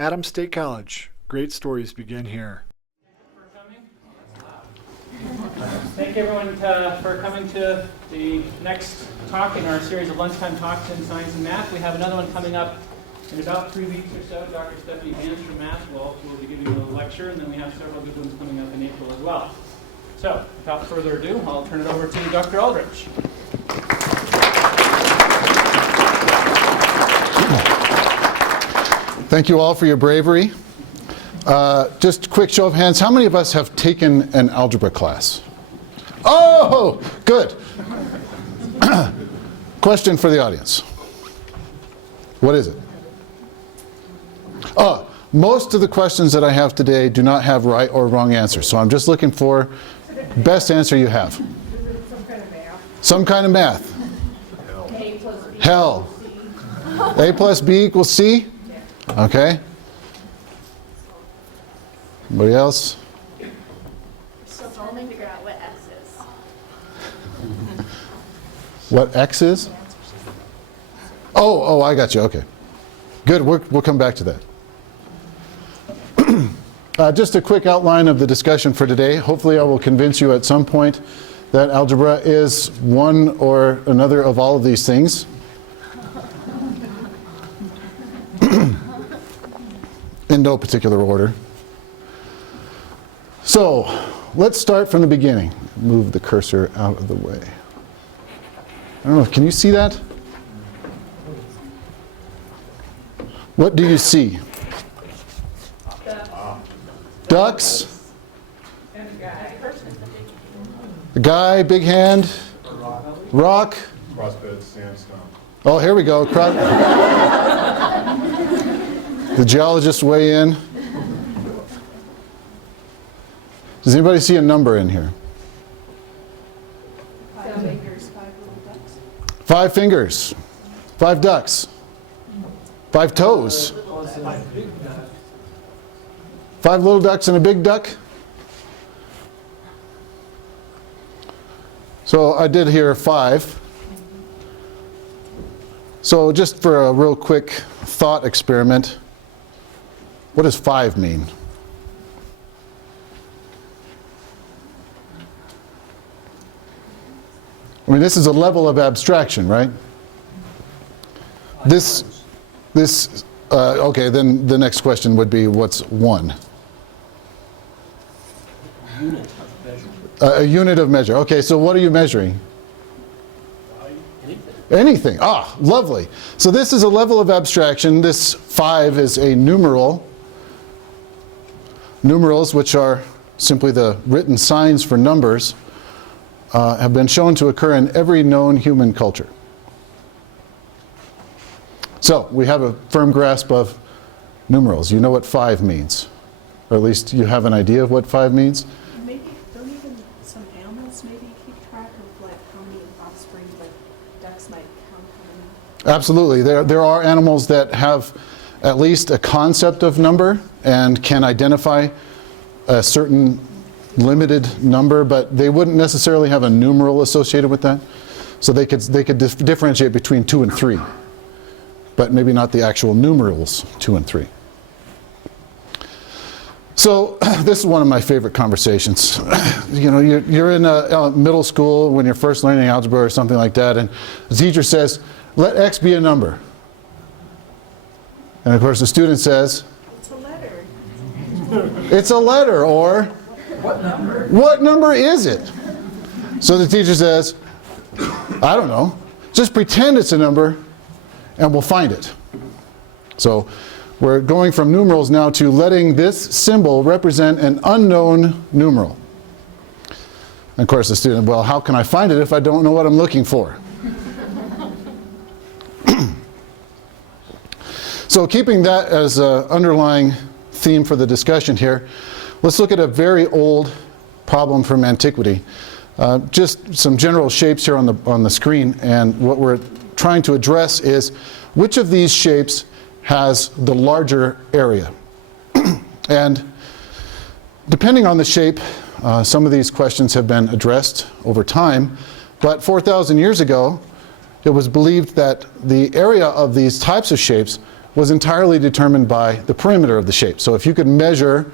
Adams State College. Great stories begin here. Thank you everyone for coming to the next talk in our series of lunchtime talks in science and math. We have another one coming up in about 3 weeks or so. Dr. Stephanie Vance from Math will be giving a lecture, and then we have several good ones coming up in April as well. So, without further ado, I'll turn it over to Dr. Aldrich. Thank you all for your bravery. Just a quick show of hands. How many of us have taken an algebra class? Oh, good. Question for the audience. What is it? Most of the questions that I have today do not have right or wrong answers. So I'm just looking for best answer you have. Some kind of math. Some kind of math. A plus B Hell. equals C. A plus B equals C? Okay. Anybody else? So trying to figure out what X is. What X is? Oh, I got you. Okay. Good. We'll come back to that. Just a quick outline of the discussion for today. Hopefully I will convince you at some point that algebra is one or another of all of these things. In no particular order. So, let's start from the beginning. Move the cursor out of the way. I don't know, can you see that? What do you see? Ducks? And a guy. A guy, big hand, rock. Crossbed sandstone. Oh, here we go. The geologists weigh in. Does anybody see a number in here? 5 fingers, 5 little ducks. 5 fingers, 5 ducks, 5 toes, 5 little ducks and a big duck. So I did here 5. So just for a real quick thought experiment, what does 5 mean? I mean, this is a level of abstraction, right? Okay, then the next question would be, what's 1? A unit of measure. Okay, so what are you measuring? Anything. Ah, lovely. So this is a level of abstraction. This 5 is a numeral. Numerals, which are simply the written signs for numbers, have been shown to occur in every known human culture. So we have a firm grasp of numerals. You know what 5 means, or at least you have an idea of what 5 means. Maybe don't even some animals maybe keep track of like how many offspring like ducks might count how many. Absolutely. There are animals that have at least a concept of number and can identify a certain limited number, but they wouldn't necessarily have a numeral associated with that. So they could differentiate between 2 and 3, but maybe not the actual numerals 2 and 3. So this is one of my favorite conversations. You know, you're in middle school when you're first learning algebra or something like that, and the teacher says, let X be a number. And of course the student says, It's a letter. it's a letter, or What number? what number is it? So the teacher says, I don't know, just pretend it's a number and we'll find it. So we're going from numerals now to letting this symbol represent an unknown numeral. And of course the student, well, how can I find it if I don't know what I'm looking for? So keeping that as an underlying theme for the discussion here, let's look at a very old problem from antiquity. Just some general shapes here on the screen, and what we're trying to address is which of these shapes has the larger area. And depending on the shape, some of these questions have been addressed over time, but 4,000 years ago, it was believed that the area of these types of shapes was entirely determined by the perimeter of the shape. So if you could measure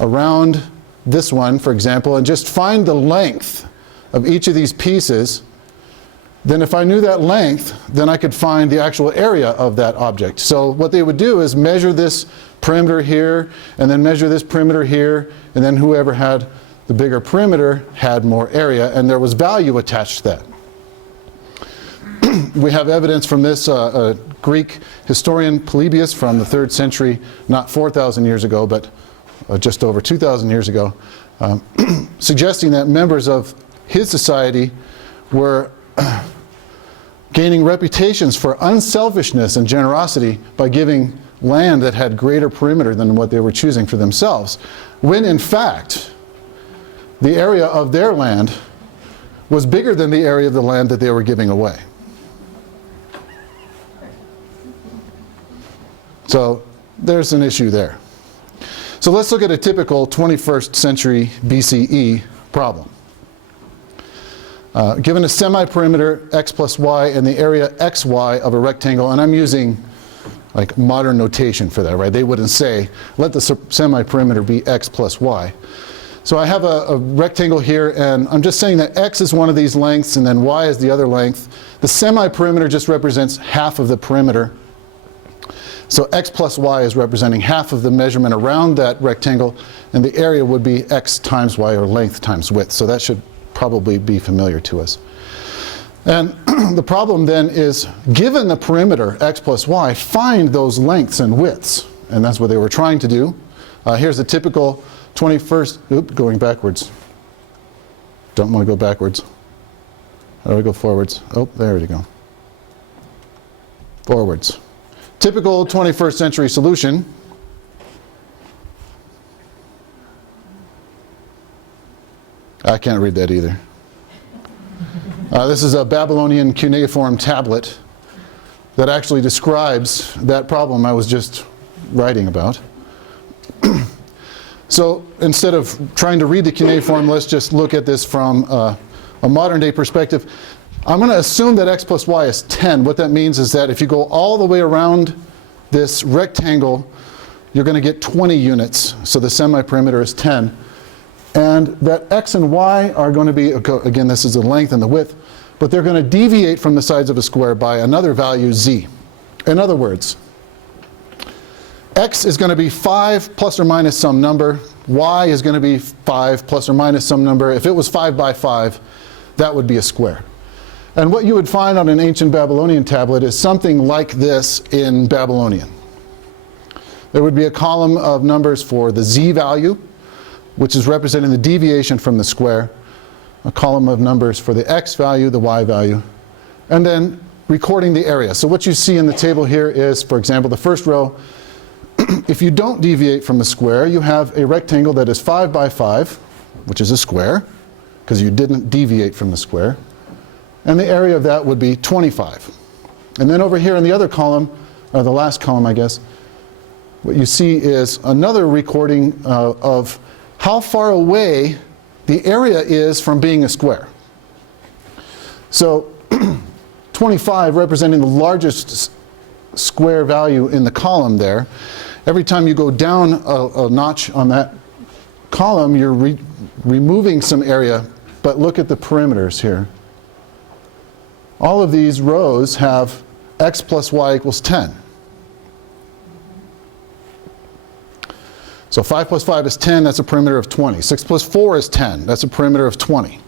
around this one, for example, and just find the length of each of these pieces, then if I knew that length, then I could find the actual area of that object. So what they would do is measure this perimeter here, and then measure this perimeter here, and then whoever had the bigger perimeter had more area, and there was value attached to that. We have evidence from this Greek historian Polybius from the 3rd century, not 4,000 years ago, but just over 2,000 years ago, suggesting that members of his society were gaining reputations for unselfishness and generosity by giving land that had greater perimeter than what they were choosing for themselves, when in fact the area of their land was bigger than the area of the land that they were giving away. So there's an issue there. So let's look at a typical 21st century BCE problem. Given a semi-perimeter x plus y and the area xy of a rectangle, and I'm using like modern notation for that, right? They wouldn't say, let the semi-perimeter be x plus y. So I have a rectangle here, and I'm just saying that x is one of these lengths and then y is the other length. The semi-perimeter just represents half of the perimeter. So x plus y is representing half of the measurement around that rectangle, and the area would be x times y, or length times width. So that should probably be familiar to us. And the problem then is, given the perimeter x plus y, find those lengths and widths. And that's what they were trying to do. Here's a typical 21st, going backwards. Don't want to go backwards. How do I go forwards? Oh, there we go. Forwards. Typical 21st century solution. I can't read that either. This is a Babylonian cuneiform tablet that actually describes that problem I was just writing about. So instead of trying to read the cuneiform, let's just look at this from a modern day perspective. I'm going to assume that x plus y is 10. What that means is that if you go all the way around this rectangle, you're going to get 20 units. So the semi-perimeter is 10. And that x and y are going to be, again, this is the length and the width, but they're going to deviate from the sides of a square by another value, z. In other words, x is going to be 5 plus or minus some number. Y is going to be 5 plus or minus some number. If it was 5 by 5, that would be a square. And what you would find on an ancient Babylonian tablet is something like this in Babylonian. There would be a column of numbers for the z value, which is representing the deviation from the square, a column of numbers for the x value, the y value, and then recording the area. So what you see in the table here is, for example, the first row. If you don't deviate from the square, you have a rectangle that is 5 by 5, which is a square, because you didn't deviate from the square. And the area of that would be 25. And then over here in the other column, or the last column, I guess, what you see is another recording of how far away the area is from being a square. So 25 representing the largest square value in the column there. Every time you go down a notch on that column, you're removing some area, but look at the perimeters here. All of these rows have x plus y equals 10. So 5 plus 5 is 10, that's a perimeter of 20. 6 plus 4 is 10, that's a perimeter of 20.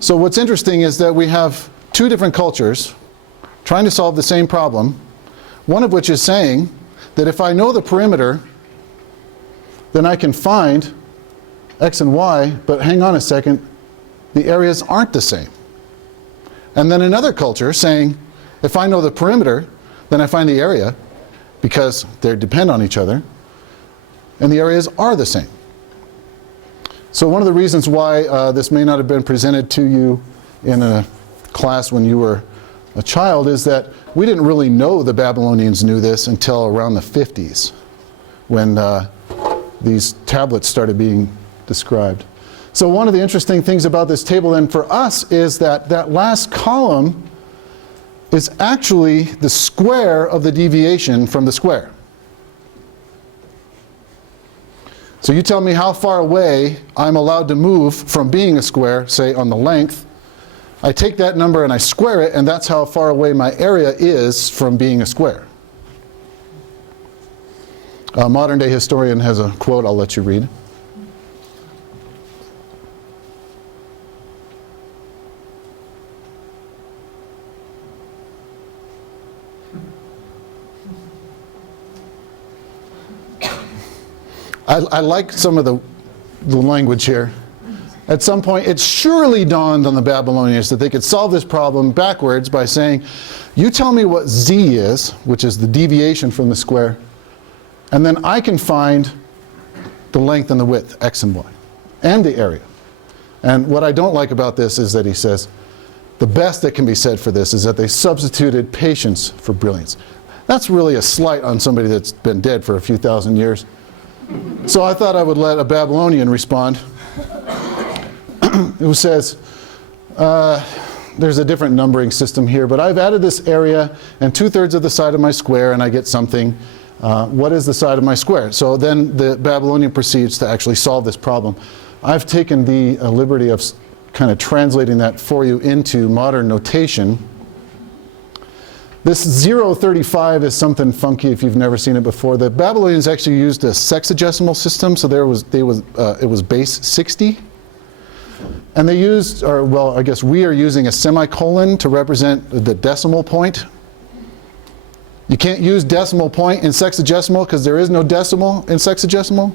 So what's interesting is that we have two different cultures trying to solve the same problem, one of which is saying that if I know the perimeter, then I can find x and y, but hang on a second, the areas aren't the same. And then another culture saying, if I know the perimeter, then I find the area, because they depend on each other, and the areas are the same. So one of the reasons why this may not have been presented to you in a class when you were a child is that we didn't really know the Babylonians knew this until around the 50s, when these tablets started being described. So one of the interesting things about this table then for us is that that last column is actually the square of the deviation from the square. So you tell me how far away I'm allowed to move from being a square, say on the length. I take that number and I square it, and that's how far away my area is from being a square. A modern day historian has a quote I'll let you read. I like some of the language here. At some point, it surely dawned on the Babylonians that they could solve this problem backwards by saying, you tell me what z is, which is the deviation from the square, and then I can find the length and the width, x and y, and the area. And what I don't like about this is that he says, the best that can be said for this is that they substituted patience for brilliance. That's really a slight on somebody that's been dead for a few thousand years. So I thought I would let a Babylonian respond. It says, there's a different numbering system here, but I've added this area and 2/3 of the side of my square, and I get something. What is the side of my square? So then the Babylonian proceeds to actually solve this problem. I've taken the liberty of kind of translating that for you into modern notation. This 0.35 is something funky if you've never seen it before. The Babylonians actually used a sexagesimal system, so it was base 60. And they used, or well, I guess we are using a semicolon to represent the decimal point. You can't use decimal point in sexagesimal because there is no decimal in sexagesimal.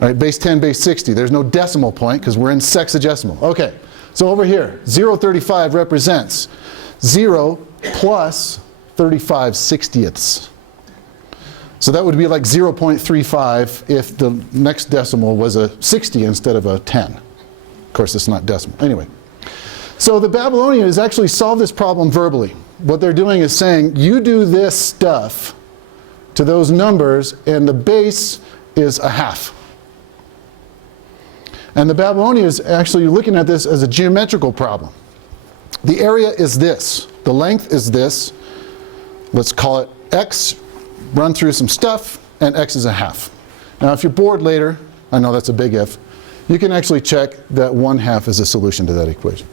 All right, base 10, base 60. There's no decimal point because we're in sexagesimal. Okay, so over here, 0.35 represents 0 plus 35/60ths. So that would be like 0.35 if the next decimal was a 60 instead of a 10. Of course, it's not decimal. Anyway, so the Babylonians actually solved this problem verbally. What they're doing is saying, you do this stuff to those numbers, and the base is a half. And the Babylonians actually looking at this as a geometrical problem. The area is this. The length is this. Let's call it x. Run through some stuff, and x is a half. Now, if you're bored later, I know that's a big if, you can actually check that 1/2 is a solution to that equation.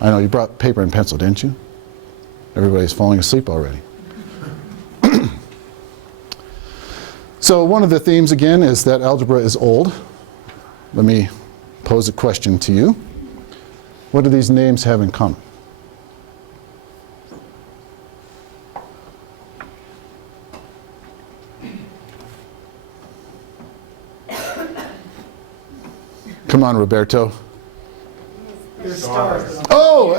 I know you brought paper and pencil, didn't you? Everybody's falling asleep already. So one of the themes, again, is that algebra is old. Let me pose a question to you. What do these names have in common? Come on, Roberto. They're stars. Oh!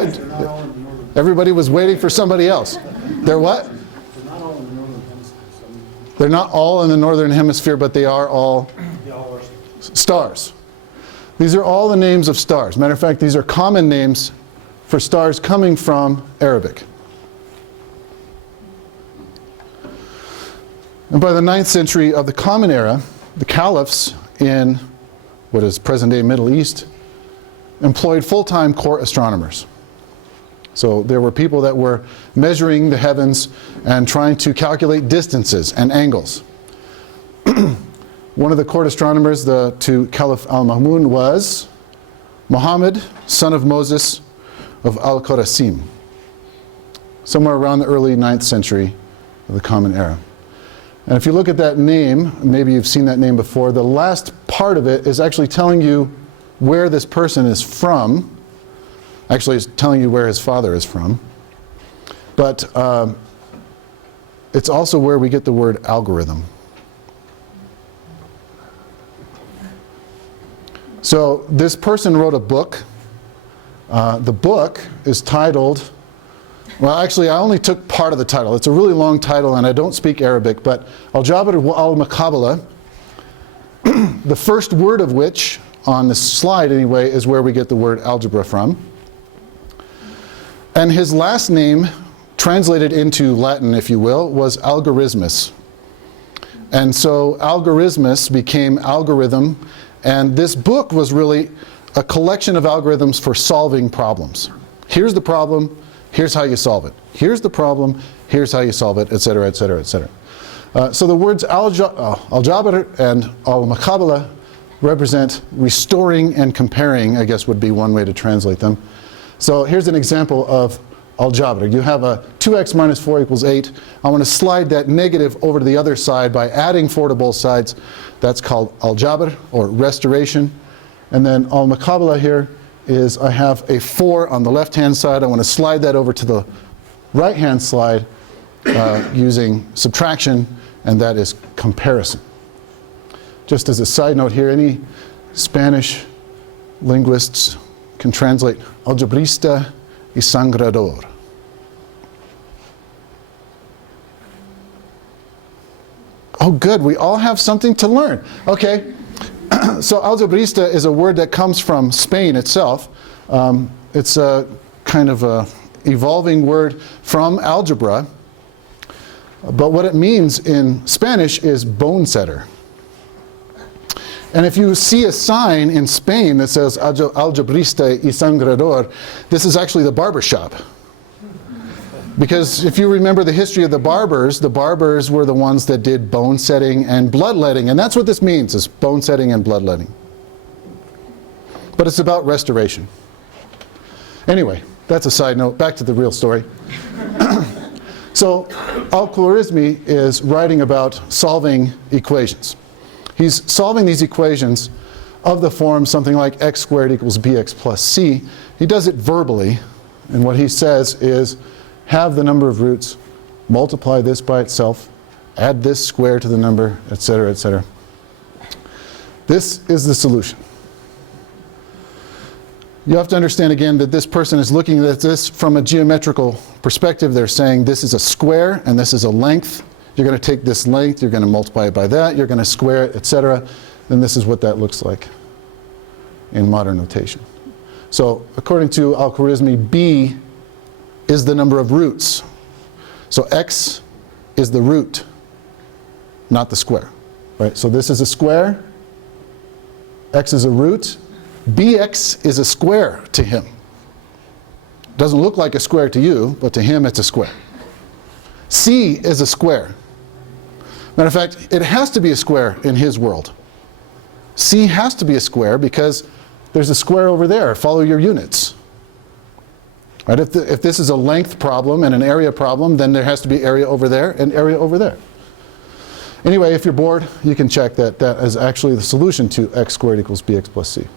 Everybody was waiting for somebody else. They're what? They're not all in the northern hemisphere. They're not all in the northern hemisphere, but they are all They all are. stars. These are all the names of stars. Matter of fact, these are common names for stars coming from Arabic. And by the 9th century of the Common Era, the caliphs in what is present-day Middle East employed full-time court astronomers. So there were people that were measuring the heavens and trying to calculate distances and angles. One of the court astronomers to Caliph al-Ma'mun was Muhammad, son of Moses of Al-Qurasim, somewhere around the early 9th century of the Common Era. And if you look at that name, maybe you've seen that name before, the last part of it is actually telling you where this person is from. Actually, it's telling you where his father is from. But it's also where we get the word algorithm. So this person wrote a book. The book is titled, well, actually, I only took part of the title. It's a really long title, and I don't speak Arabic, but Algebra al-Muqabala, the first word of which, on this slide anyway, is where we get the word algebra from. And his last name, translated into Latin, if you will, was algorithmus. And so algorithmus became algorithm, and this book was really a collection of algorithms for solving problems. Here's the problem, here's how you solve it. Here's the problem, here's how you solve it, etc., etc., etc. So the words Algebra and al-Muqabala represent restoring and comparing, I guess would be one way to translate them. So here's an example of Algebra. You have a 2x minus 4 equals 8. I want to slide that negative over to the other side by adding 4 to both sides. That's called Algebra, or restoration. And then al-Muqabala here is I have a 4 on the left-hand side. I want to slide that over to the right-hand side using subtraction, and that is comparison. Just as a side note here, any Spanish linguists can translate algebrista y sangrador. Oh good, we all have something to learn. Okay, so algebrista is a word that comes from Spain itself. It's a kind of a evolving word from algebra, but what it means in Spanish is bone setter. And if you see a sign in Spain that says algebrista y sangrador, this is actually the barber shop. Because if you remember the history of the barbers were the ones that did bone setting and bloodletting, and that's what this means, is bone setting and bloodletting. But it's about restoration. Anyway, that's a side note. Back to the real story. So Al-Khwarizmi is writing about solving equations. He's solving these equations of the form something like x squared equals bx plus c. He does it verbally, and what he says is have the number of roots, multiply this by itself, add this square to the number, etc., etc. This is the solution. You have to understand again that this person is looking at this from a geometrical perspective. They're saying this is a square and this is a length. You're going to take this length, you're going to multiply it by that, you're going to square it, etc. Then this is what that looks like in modern notation. So according to Al-Khwarizmi, b is the number of roots. So x is the root, not the square. Right? So this is a square, x is a root, bx is a square to him. Doesn't look like a square to you, but to him it's a square. C is a square. Matter of fact, it has to be a square in his world. C has to be a square because there's a square over there. Follow your units. Right? If this is a length problem and an area problem, then there has to be area over there and area over there. Anyway, if you're bored, you can check that that is actually the solution to x squared equals bx plus c.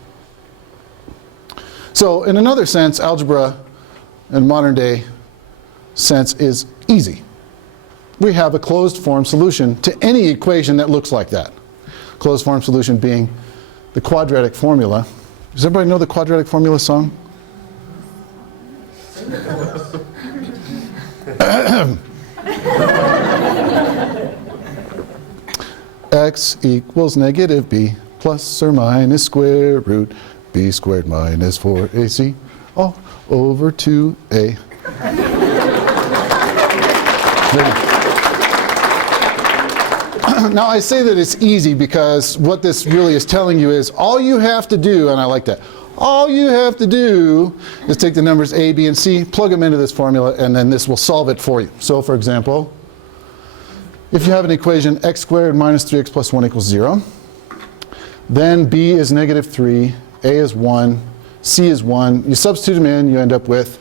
So in another sense, algebra in modern day sense is easy. We have a closed form solution to any equation that looks like that. Closed form solution being the quadratic formula. Does everybody know the quadratic formula song? X equals negative b plus or minus square root b squared minus 4ac all over 2a. Now I say that it's easy because what this really is telling you is all you have to do, and I like that, all you have to do is take the numbers a, b, and c, plug them into this formula, and then this will solve it for you. So for example, if you have an equation x squared minus 3x plus 1 equals 0, then b is negative 3, a is 1, c is 1. You substitute them in, you end up with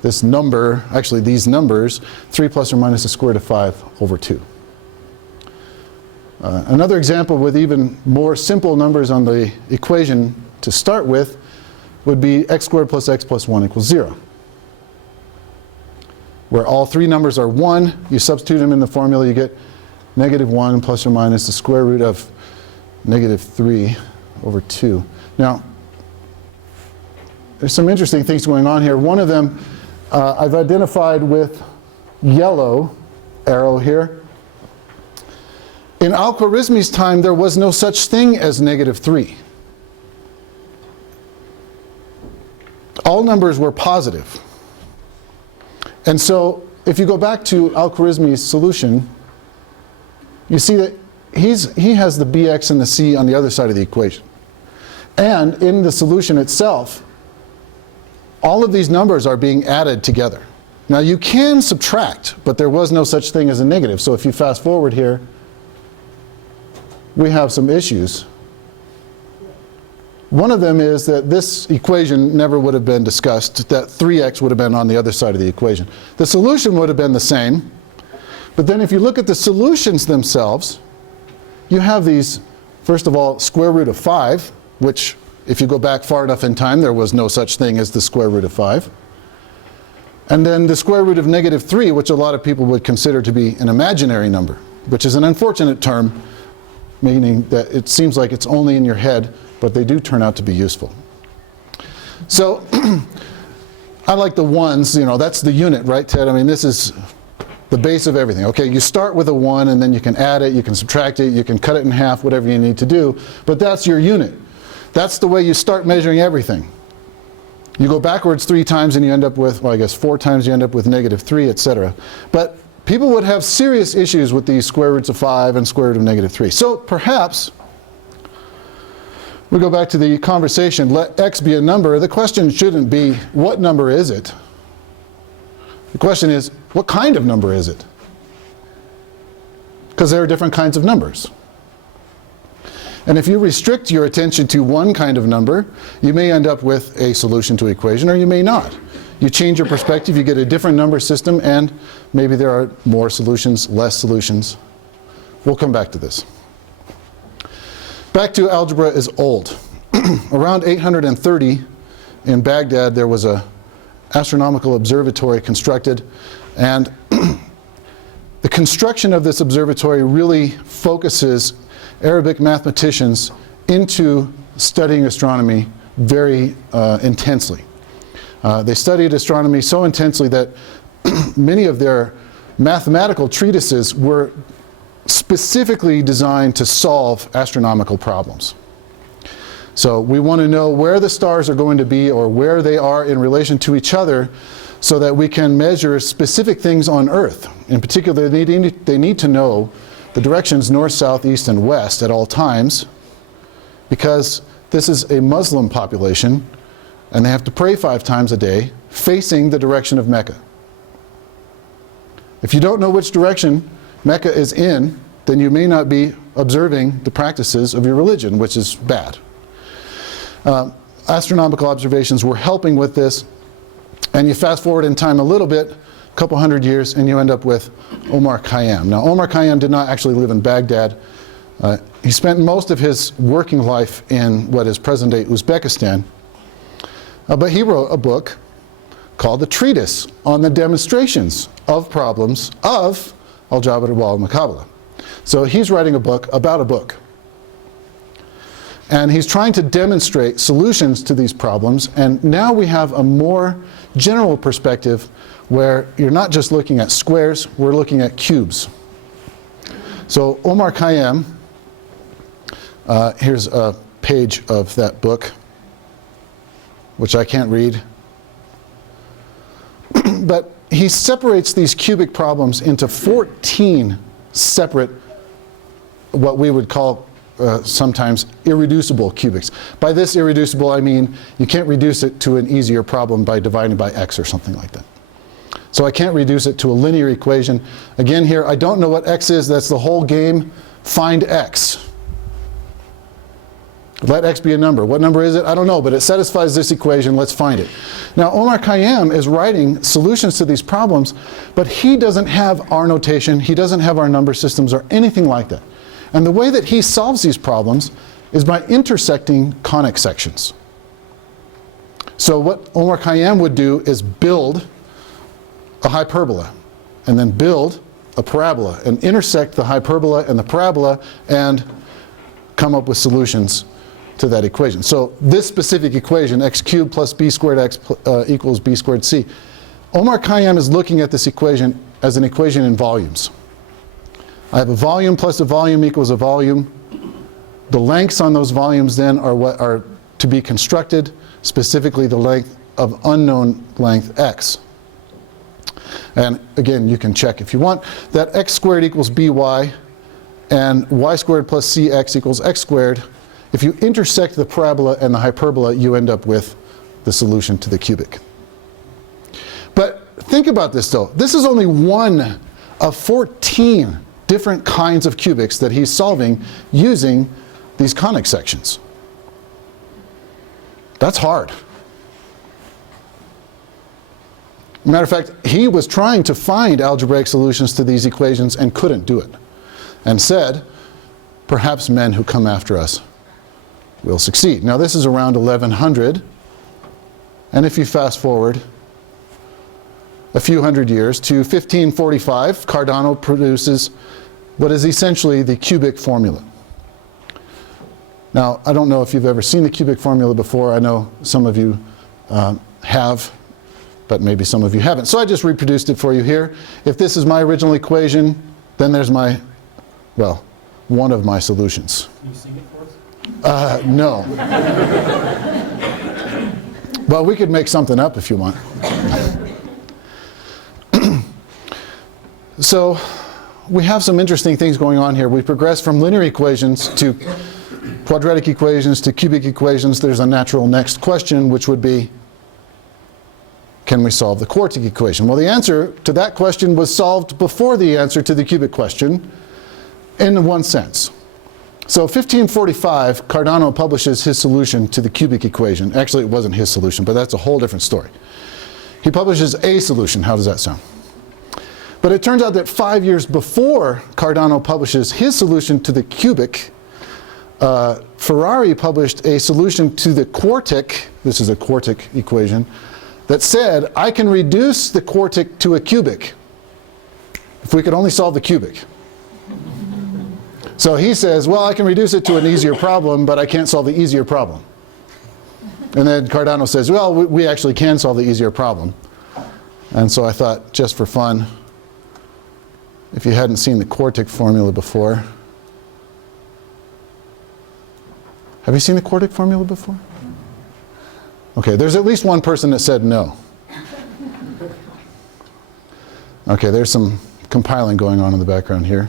this number, actually these numbers, 3 plus or minus the square root of 5 over 2. Another example with even more simple numbers on the equation to start with would be x squared plus x plus 1 equals 0. Where all three numbers are 1, you substitute them in the formula, you get negative 1 plus or minus the square root of negative 3 over 2. Now, there's some interesting things going on here. One of them I've identified with yellow arrow here. In Al-Khwarizmi's time, there was no such thing as negative 3. All numbers were positive. And so, if you go back to Al-Khwarizmi's solution, you see that he has the bx and the c on the other side of the equation. And in the solution itself, all of these numbers are being added together. Now you can subtract, but there was no such thing as a negative. So if you fast forward here, we have some issues. One of them is that this equation never would have been discussed, that 3x would have been on the other side of the equation. The solution would have been the same, but then if you look at the solutions themselves, you have these, first of all, square root of 5, which if you go back far enough in time, there was no such thing as the square root of 5. And then the square root of negative 3, which a lot of people would consider to be an imaginary number, which is an unfortunate term, meaning that it seems like it's only in your head, but they do turn out to be useful. So I like the ones, you know, that's the unit, right, Ted? I mean, this is the base of everything. Okay, you start with a 1, and then you can add it, you can subtract it, you can cut it in half, whatever you need to do, but that's your unit. That's the way you start measuring everything. You go backwards 3 times and you end up with, well, I guess 4 times you end up with negative 3, etc. But people would have serious issues with these square roots of 5 and square root of negative 3. So perhaps we go back to the conversation, let x be a number. The question shouldn't be, what number is it? The question is, what kind of number is it? Because there are different kinds of numbers. And if you restrict your attention to one kind of number, you may end up with a solution to an equation, or you may not. You change your perspective, you get a different number system, and maybe there are more solutions, less solutions. We'll come back to this. Back to algebra is old. Around 830 in Baghdad, there was an astronomical observatory constructed, and the construction of this observatory really focuses Arabic mathematicians into studying astronomy very intensely. They studied astronomy so intensely that many of their mathematical treatises were specifically designed to solve astronomical problems. So we want to know where the stars are going to be, or where they are in relation to each other, so that we can measure specific things on Earth. In particular, they need to know the directions north, south, east, and west at all times, because this is a Muslim population, and they have to pray 5 times a day facing the direction of Mecca. If you don't know which direction Mecca is in, then you may not be observing the practices of your religion, which is bad. Astronomical observations were helping with this, and you fast forward in time a little bit, a couple hundred years, and you end up with Omar Khayyam. Now, Omar Khayyam did not actually live in Baghdad. He spent most of his working life in what is present-day Uzbekistan. But he wrote a book called The Treatise on the Demonstrations of Problems of Algebra wal Muqabala. So he's writing a book about a book. And he's trying to demonstrate solutions to these problems, and now we have a more general perspective where you're not just looking at squares, we're looking at cubes. So Omar Khayyam, here's a page of that book, which I can't read. But he separates these cubic problems into 14 separate, what we would call sometimes irreducible cubics. By this irreducible, I mean you can't reduce it to an easier problem by dividing by x or something like that. So I can't reduce it to a linear equation. Again here, I don't know what x is. That's the whole game. Find x. Let x be a number. What number is it? I don't know, but it satisfies this equation. Let's find it. Now, Omar Khayyam is writing solutions to these problems, but he doesn't have our notation. He doesn't have our number systems or anything like that. And the way that he solves these problems is by intersecting conic sections. So what Omar Khayyam would do is build a hyperbola, and then build a parabola, and intersect the hyperbola and the parabola, and come up with solutions to that equation. So this specific equation, x cubed plus b squared x equals b squared c, Omar Khayyam is looking at this equation as an equation in volumes. I have a volume plus a volume equals a volume. The lengths on those volumes then are what are to be constructed, specifically the length of unknown length x. And again, you can check if you want that x squared equals by, and y squared plus cx equals x squared. If you intersect the parabola and the hyperbola, you end up with the solution to the cubic. Think about this though. This is only one of 14 different kinds of cubics that he's solving using these conic sections. That's hard. Matter of fact, he was trying to find algebraic solutions to these equations and couldn't do it. And said, perhaps men who come after us will succeed. Now this is around 1100. And if you fast forward a few hundred years to 1545, Cardano produces what is essentially the cubic formula. Now, I don't know if you've ever seen the cubic formula before. I know some of you have, but maybe some of you haven't. So I just reproduced it for you here. If this is my original equation, then there's my, well, one of my solutions. Can you sing it for us? No. Well, we could make something up if you want. So we have some interesting things going on here. We progressed from linear equations to quadratic equations to cubic equations. There's a natural next question, which would be, can we solve the quartic equation? Well, the answer to that question was solved before the answer to the cubic question, in one sense. So 1545, Cardano publishes his solution to the cubic equation. Actually, it wasn't his solution, but that's a whole different story. He publishes a solution. How does that sound? But it turns out that 5 years before Cardano publishes his solution to the cubic, Ferrari published a solution to the quartic, this is a quartic equation, that said, I can reduce the quartic to a cubic if we could only solve the cubic. So he says, well, I can reduce it to an easier problem, but I can't solve the easier problem. And then Cardano says, well, we actually can solve the easier problem. And so I thought, just for fun, if you hadn't seen the quartic formula before. Have you seen the quartic formula before? Okay, there's at least one person that said no. Okay, there's some compiling going on in the background here.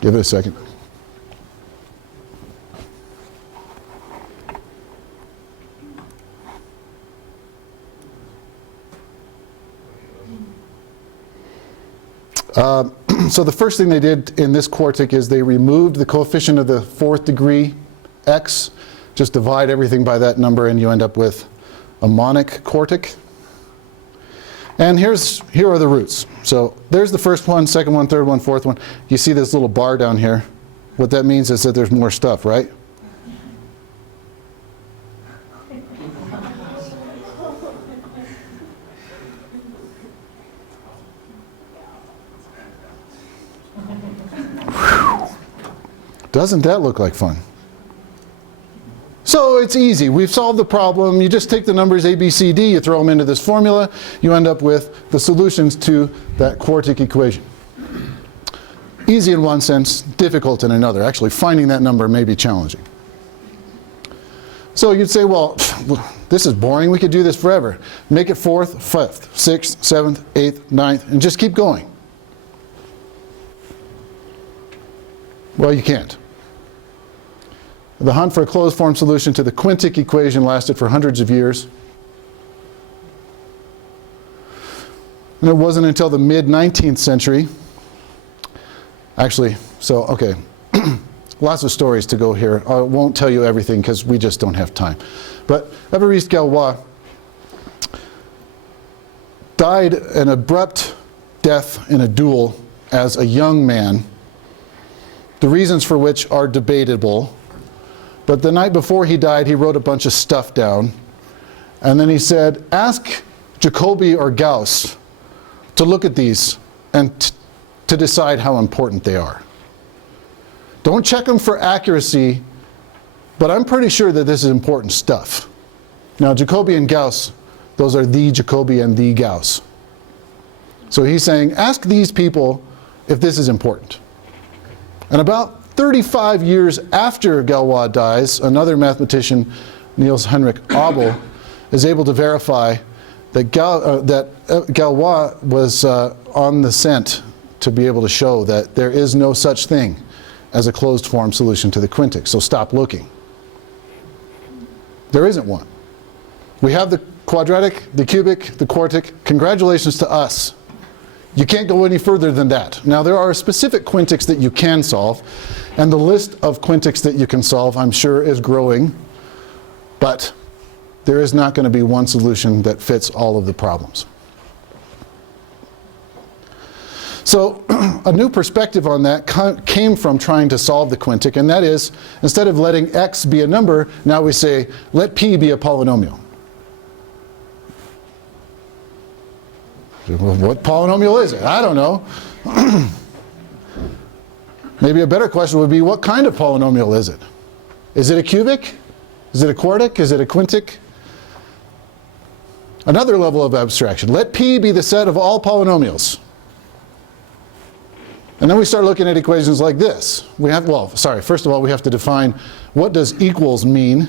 Give it a second. So the first thing they did in this quartic is they removed the coefficient of the fourth degree x. Just divide everything by that number and you end up with a monic quartic. And here are the roots. So there's the first one, second one, third one, fourth one. You see this little bar down here. What that means is that there's more stuff, right? Doesn't that look like fun? So it's easy. We've solved the problem. You just take the numbers A, B, C, D, you throw them into this formula, you end up with the solutions to that quartic equation. Easy in one sense, difficult in another. Actually, finding that number may be challenging. So you'd say, well, this is boring. We could do this forever. Make it fourth, fifth, sixth, seventh, eighth, ninth, and just keep going. Well, you can't. The hunt for a closed form solution to the quintic equation lasted for hundreds of years. And it wasn't until the mid-19th century, actually, so, okay, lots of stories to go here. I won't tell you everything because we just don't have time. But Évariste Galois died an abrupt death in a duel as a young man, the reasons for which are debatable. But the night before he died, he wrote a bunch of stuff down. And then he said, ask Jacobi or Gauss to look at these and to decide how important they are. Don't check them for accuracy, but I'm pretty sure that this is important stuff. Now, Jacobi and Gauss, those are the Jacobi and the Gauss. So he's saying, ask these people if this is important. And about 35 years after Galois dies, another mathematician, Niels Henrik Abel, is able to verify that Galois was on the scent to be able to show that there is no such thing as a closed form solution to the quintic. So stop looking. There isn't one. We have the quadratic, the cubic, the quartic. Congratulations to us. You can't go any further than that. Now, there are specific quintics that you can solve, and the list of quintics that you can solve, I'm sure, is growing, but there is not going to be one solution that fits all of the problems. So a new perspective on that came from trying to solve the quintic, and that is, instead of letting x be a number, now we say, let p be a polynomial. Well, what polynomial is it? I don't know. Maybe a better question would be, what kind of polynomial is it? Is it a cubic? Is it a quartic? Is it a quintic? Another level of abstraction. Let p be the set of all polynomials. And then we start looking at equations like this. First of all, we have to define what does equals mean.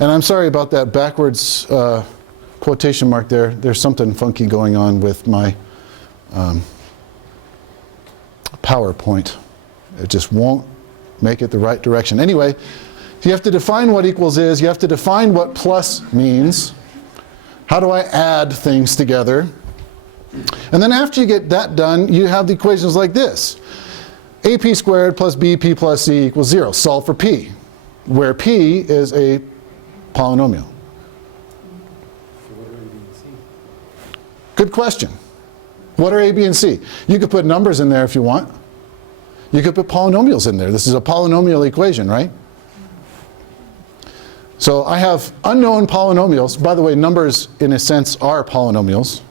And I'm sorry about that backwards quotation mark there. There's something funky going on with my PowerPoint. It just won't make it the right direction. Anyway, you have to define what equals is. You have to define what plus means. How do I add things together? And then after you get that done, you have the equations like this. AP squared plus BP plus C equals 0. Solve for P, where P is a polynomial. Good question. What are A, B, and C? You could put numbers in there if you want. You could put polynomials in there. This is a polynomial equation, right? So I have unknown polynomials. By the way, numbers, in a sense, are polynomials.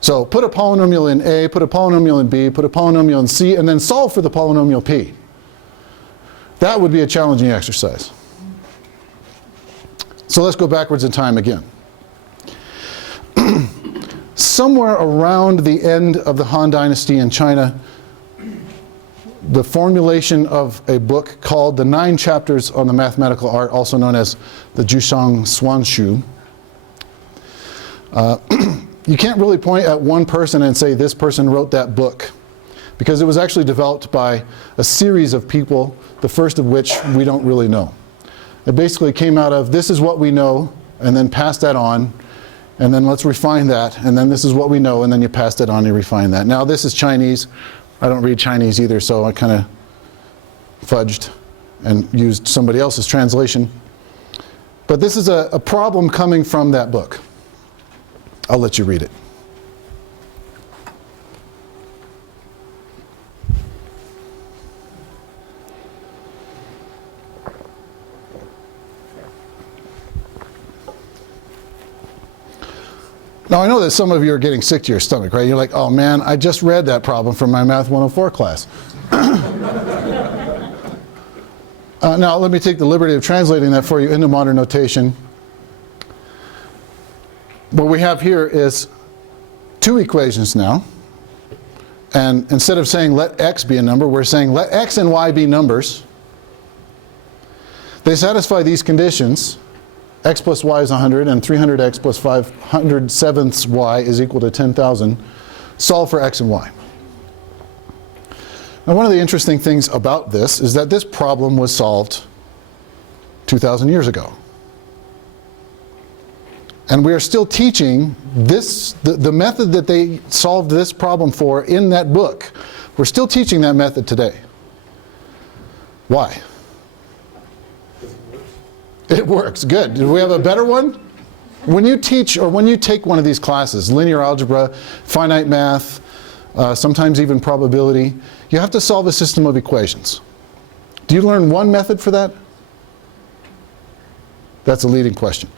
So put a polynomial in A, put a polynomial in B, put a polynomial in C, and then solve for the polynomial P. That would be a challenging exercise. So let's go backwards in time again. Somewhere around the end of the Han Dynasty in China, the formulation of a book called The 9 Chapters on the Mathematical Art, also known as the Jushang Suanshu. You can't really point at one person and say this person wrote that book, because it was actually developed by a series of people, the first of which we don't really know. It basically came out of, this is what we know, and then pass that on, and then let's refine that, and then this is what we know, and then you pass that on and refine that. Now this is Chinese. I don't read Chinese either, so I kind of fudged and used somebody else's translation. But this is a problem coming from that book. I'll let you read it. Now I know that some of you are getting sick to your stomach, right? You're like, oh man, I just read that problem from my Math 104 class. Now let me take the liberty of translating that for you into modern notation. What we have here is 2 equations now. And instead of saying let x be a number, we're saying let x and y be numbers. They satisfy these conditions. X plus y is 100, and 300x plus 507ths y is equal to 10,000. Solve for x and y. Now, one of the interesting things about this is that this problem was solved 2,000 years ago. And we are still teaching this, the method that they solved this problem for in that book. We're still teaching that method today. Why? It works. Good. Do we have a better one? When you teach or when you take one of these classes, linear algebra, finite math, sometimes even probability, you have to solve a system of equations. Do you learn one method for that? That's a leading question.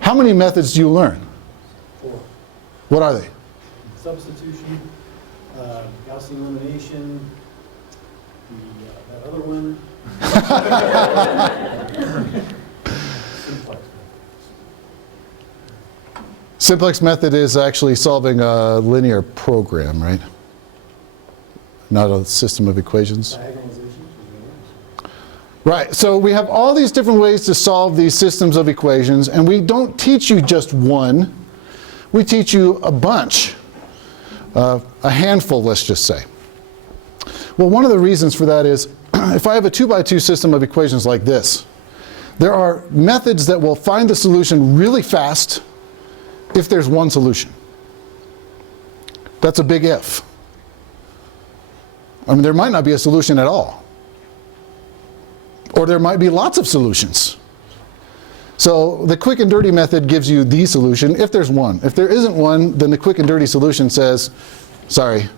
How many methods do you learn? 4. What are they? Substitution, Gaussian elimination, that other one. Simplex method is actually solving a linear program, right? Not a system of equations. Right, so we have all these different ways to solve these systems of equations, and we don't teach you just one. We teach you a bunch, a handful, let's just say. Well, one of the reasons for that is, if I have a 2 by 2 system of equations like this, There are methods that will find the solution really fast if there's one solution. That's a big if. I mean, there might not be a solution at all. Or there might be lots of solutions. So the quick and dirty method gives you the solution if there's one. If there isn't one, then the quick and dirty solution says, sorry,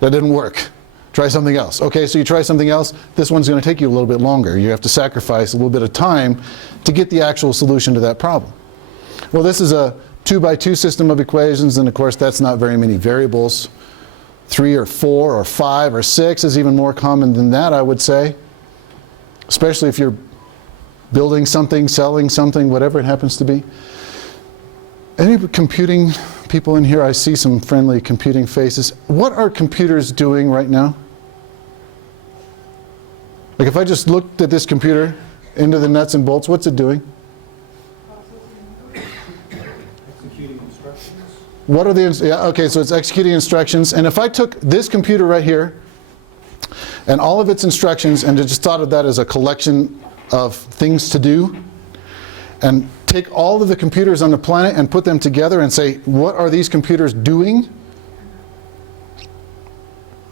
that didn't work. Try something else. Okay, so you try something else. This one's going to take you a little bit longer. You have to sacrifice a little bit of time to get the actual solution to that problem. Well, this is a 2x2 system of equations, and of course that's not very many variables. 3 or 4 or 5 or 6 is even more common than that, I would say. Especially if you're building something, selling something, whatever it happens to be. Any computing people in here? I see some friendly computing faces. What are computers doing right now? Like if I just looked at this computer into the nuts and bolts, what's it doing? Executing instructions. What are the, yeah, okay, so it's executing instructions. And if I took this computer right here and all of its instructions and just thought of that as a collection of things to do, and take all of the computers on the planet and put them together and say, what are these computers doing?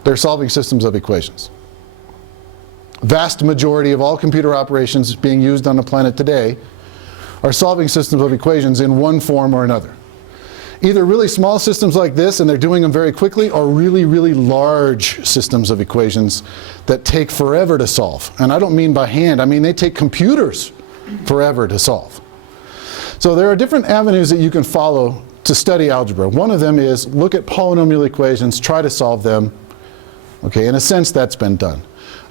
They're solving systems of equations. Vast majority of all computer operations being used on the planet today are solving systems of equations in one form or another. Either really small systems like this, and they're doing them very quickly, or really, really large systems of equations that take forever to solve. And I don't mean by hand, I mean they take computers forever to solve. So there are different avenues that you can follow to study algebra. One of them is look at polynomial equations, try to solve them. Okay, in a sense that's been done.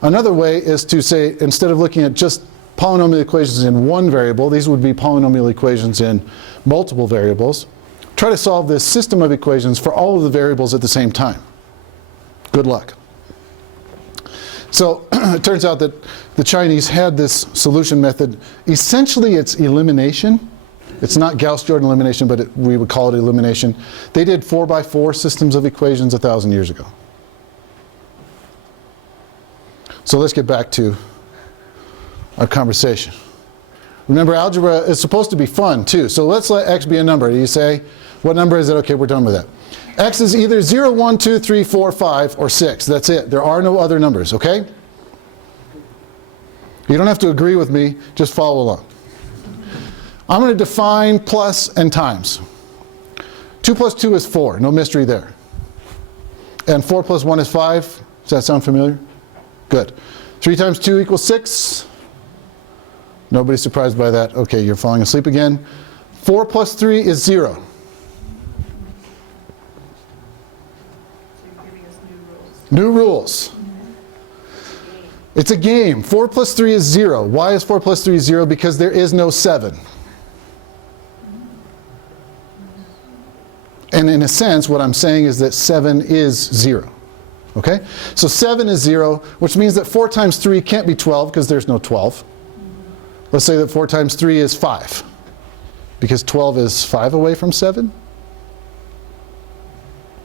Another way is to say, instead of looking at just polynomial equations in one variable, these would be polynomial equations in multiple variables. Try to solve this system of equations for all of the variables at the same time. Good luck. So it turns out that the Chinese had this solution method. Essentially it's elimination. It's not Gauss-Jordan elimination, but we would call it elimination. They did 4x4 systems of equations 1,000 years ago. So let's get back to our conversation. Remember, algebra is supposed to be fun too. So let's let x be a number. You say, what number is it? Okay, we're done with that. X is either 0, 1, 2, 3, 4, 5, or 6. That's it. There are no other numbers, okay? You don't have to agree with me, just follow along. I'm going to define plus and times. 2 plus 2 is 4, no mystery there. And 4 plus 1 is 5. Does that sound familiar? Good. 3 times 2 equals 6. Nobody's surprised by that. Okay, you're falling asleep again. 4 plus 3 is 0. New rules. It's a game. 4 plus 3 is 0. Why is 4 plus 3 0? Because there is no 7. And in a sense, what I'm saying is that 7 is 0. Okay? So 7 is 0, which means that 4 times 3 can't be 12 because there's no 12. Let's say that 4 times 3 is 5. Because 12 is 5 away from 7?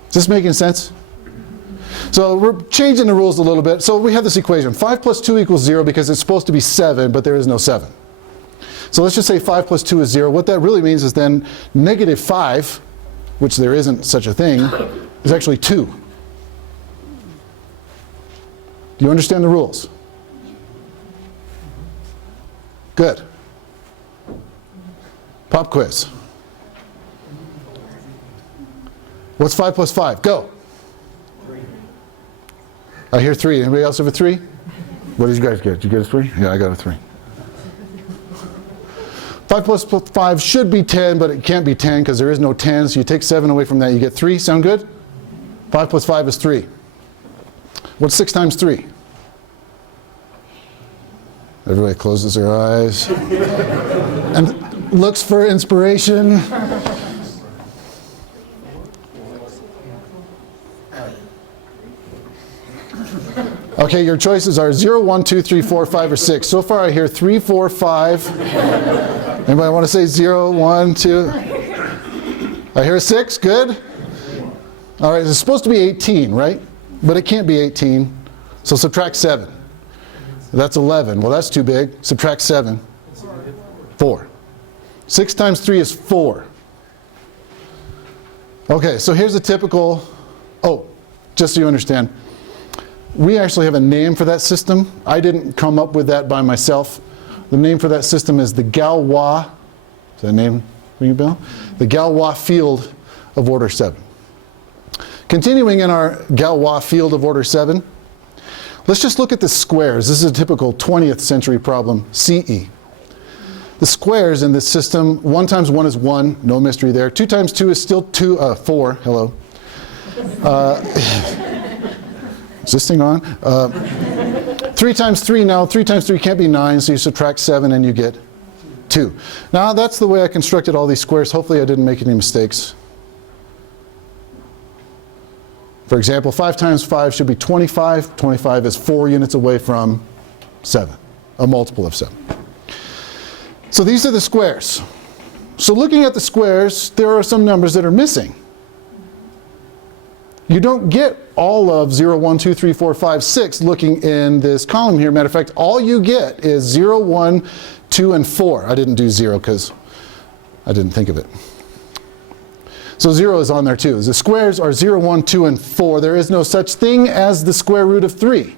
Is this making sense? So we're changing the rules a little bit. So we have this equation. 5 plus 2 equals 0 because it's supposed to be 7, but there is no 7. So let's just say 5 plus 2 is 0. What that really means is then negative 5, which there isn't such a thing, is actually 2. Do you understand the rules? Good. Pop quiz. What's 5 plus 5? Go. 3. I hear 3. Anybody else have a 3? What did you guys get? Did you get a 3? Yeah, I got a 3. 5 plus 5 should be 10, but it can't be 10 because there is no 10. So you take 7 away from that, you get 3. Sound good? 5 plus 5 is 3. What's 6 times 3? Everybody closes their eyes and looks for inspiration. Okay, your choices are 0, 1, 2, 3, 4, 5, or 6. So far I hear 3, 4, 5. Anybody want to say 0, 1, 2? I hear 6. Good. All right, it's supposed to be 18, right? But it can't be 18. So subtract 7. That's 11. Well, that's too big. Subtract 7. 4. 6 times 3 is 4. Okay, so here's a typical, oh, just so you understand, we actually have a name for that system. I didn't come up with that by myself. The name for that system is the Galois, is that name ring a bell? The Galois field of order 7. Continuing in our Galois field of order 7, let's just look at the squares. This is a typical 20th century problem, CE. The squares in this system, 1 times 1 is 1, no mystery there. 2 times 2 is still 4, hello. Is this thing on? 3 times 3, now 3 times 3 can't be 9, so you subtract 7 and you get 2. Now that's the way I constructed all these squares. Hopefully I didn't make any mistakes. For example, 5 times 5 should be 25. 25 is 4 units away from 7, a multiple of 7. So these are the squares. So looking at the squares, there are some numbers that are missing. You don't get all of 0, 1, 2, 3, 4, 5, 6 looking in this column here. Matter of fact, all you get is 0, 1, 2, and 4. I didn't do 0 because I didn't think of it. So 0 is on there too. The squares are 0, 1, 2, and 4. There is no such thing as the square root of 3.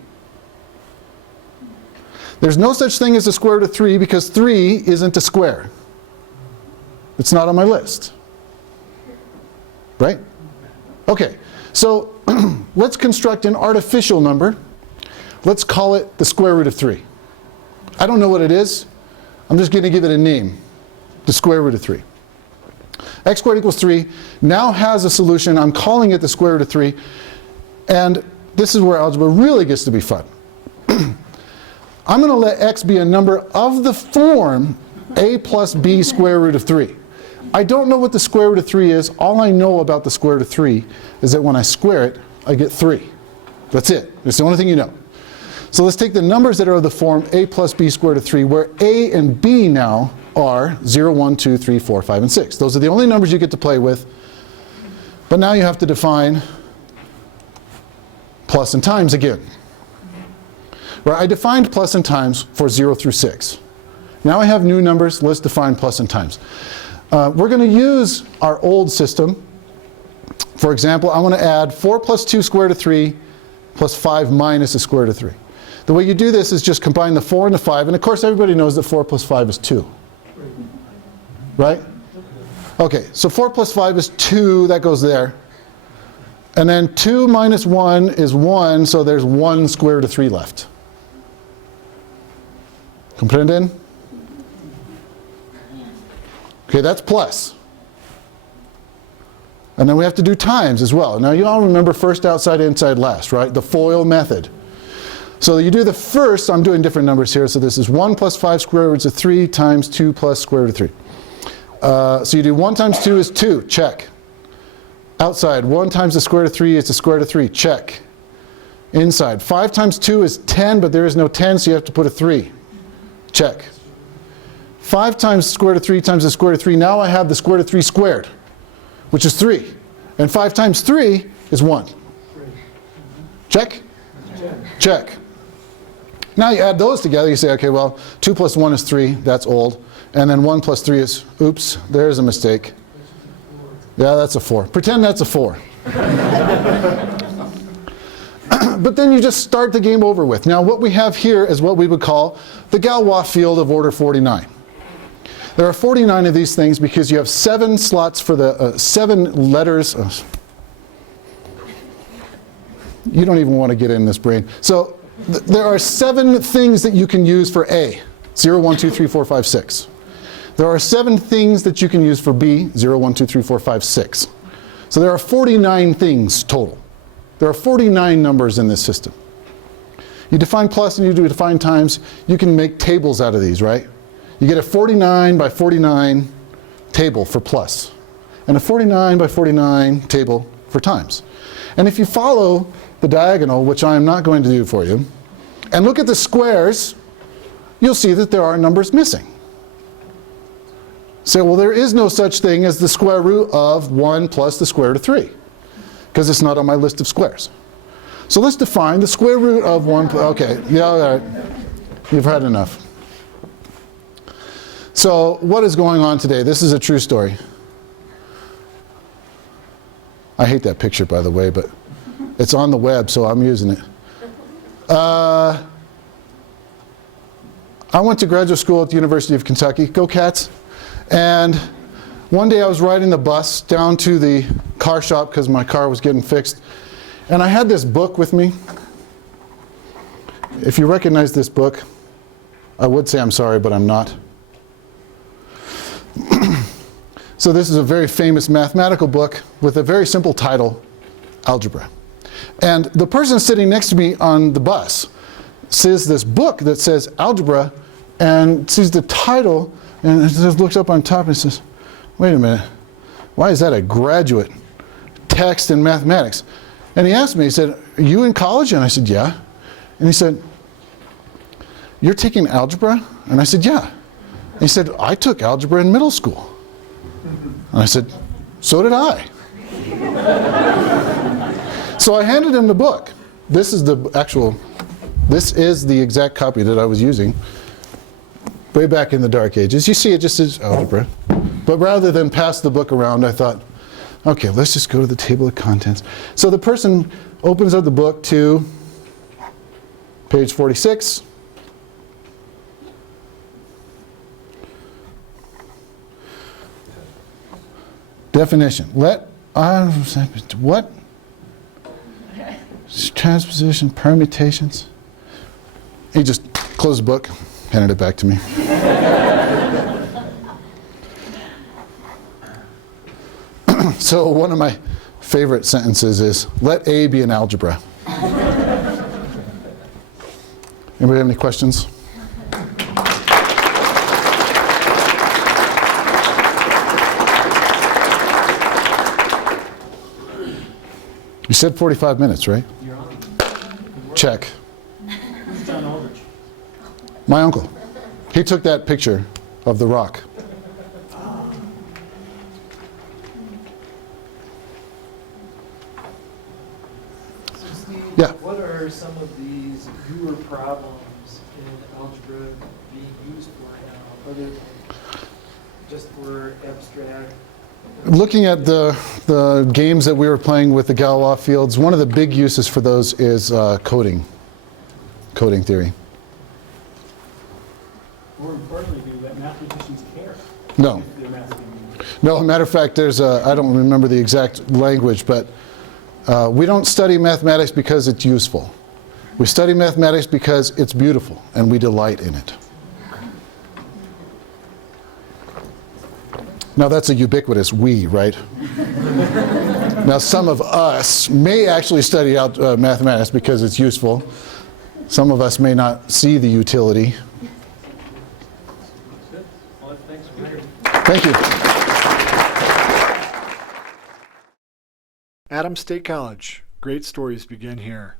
There's no such thing as the square root of 3 because 3 isn't a square. It's not on my list. Right? Okay, so let's construct an artificial number. Let's call it the square root of 3. I don't know what it is. I'm just going to give it a name. The square root of 3. X squared equals 3 now has a solution. I'm calling it the square root of 3. And this is where algebra really gets to be fun. I'm going to let x be a number of the form a plus b square root of 3. I don't know what the square root of 3 is. All I know about the square root of 3 is that when I square it, I get 3. That's it. It's the only thing you know. So let's take the numbers that are of the form a plus b squared root of 3, where a and b now are 0, 1, 2, 3, 4, 5, and 6. Those are the only numbers you get to play with. But now you have to define plus and times again. Where I defined plus and times for 0 through 6. Now I have new numbers. Let's define plus and times. We're going to use our old system. For example, I want to add 4 plus 2 square root of 3 plus 5 minus the square root of 3. The way you do this is just combine the 4 and the 5. And of course, everybody knows that 4 plus 5 is 2. Right? Okay, so 4 plus 5 is 2. That goes there. And then 2 minus 1 is 1. So there's 1 square root of 3 left. Comprenden? Okay, that's plus. And then we have to do times as well. Now you all remember first outside, inside, last, right? The FOIL method. So you do the first, I'm doing different numbers here. So this is 1 plus 5 square roots of 3 times 2 plus square root of 3. So you do 1 times 2 is 2, check. Outside, 1 times the square root of 3 is the square root of 3, check. Inside, 5 times 2 is 10, but there is no 10, so you have to put a 3. Check. 5 times the square root of 3 times the square root of 3. Now I have the square root of 3 squared, which is 3. And 5 times 3 is 1. Check? Check. Now you add those together. You say, okay, well, 2 plus 1 is 3. That's old. And then 1 plus 3 is, oops, there's a mistake. Yeah, that's a 4. Pretend that's a 4. But then you just start the game over with. Now what we have here is what we would call the Galois field of order 49. There are 49 of these things because you have 7 slots for the 7 letters. You don't even want to get in this brain. So there are 7 things that you can use for A. 0, 1, 2, 3, 4, 5, 6. There are 7 things that you can use for B. 0, 1, 2, 3, 4, 5, 6. So there are 49 things total. There are 49 numbers in this system. You define plus and you do define times. You can make tables out of these, right? You get a 49 by 49 table for plus, and a 49 by 49 table for times. And if you follow the diagonal, which I am not going to do for you, and look at the squares, you'll see that there are numbers missing. Say, well, there is no such thing as the square root of 1 plus the square root of 3, because it's not on my list of squares. So let's define the square root of 1. Okay, yeah, all right. You've had enough. So what is going on today? This is a true story. I hate that picture, by the way, but it's on the web, so I'm using it. I went to graduate school at the University of Kentucky. Go Cats! And one day I was riding the bus down to the car shop because my car was getting fixed. And I had this book with me. If you recognize this book, I would say I'm sorry, but I'm not. So this is a very famous mathematical book with a very simple title, Algebra. And the person sitting next to me on the bus sees this book that says Algebra and sees the title and just looks up on top and says, wait a minute, why is that a graduate text in mathematics? And he asked me, he said, are you in college? And I said, yeah. And he said, you're taking algebra? And I said, yeah. And he said, I took algebra in middle school. And I said, so did I. So I handed him the book. This is the exact copy that I was using way back in the dark ages. You see, it just says algebra. But rather than pass the book around, I thought, okay, let's just go to the table of contents. So the person opens up the book to page 46. Definition. What? Transposition, permutations. He just closed the book, handed it back to me. So one of my favorite sentences is, let A be an algebra. Anybody have any questions? You said 45 minutes, right? You're on. Check. Who's John Aldrich? My uncle. He took that picture of the rock. Yeah. What are some of these newer problems in algebra being used for now, other than just for abstract? Looking at the games that we were playing with the Galois fields, one of the big uses for those is coding theory. More importantly, do that mathematicians care? No. If their math's being used? No, matter of fact, there's I don't remember the exact language, but we don't study mathematics because it's useful. We study mathematics because it's beautiful and we delight in it. Now that's a ubiquitous we, right? Now some of us may actually study out mathematics because it's useful. Some of us may not see the utility. Good. Well, thanks for your Thank you. Adams State College. Great stories begin here.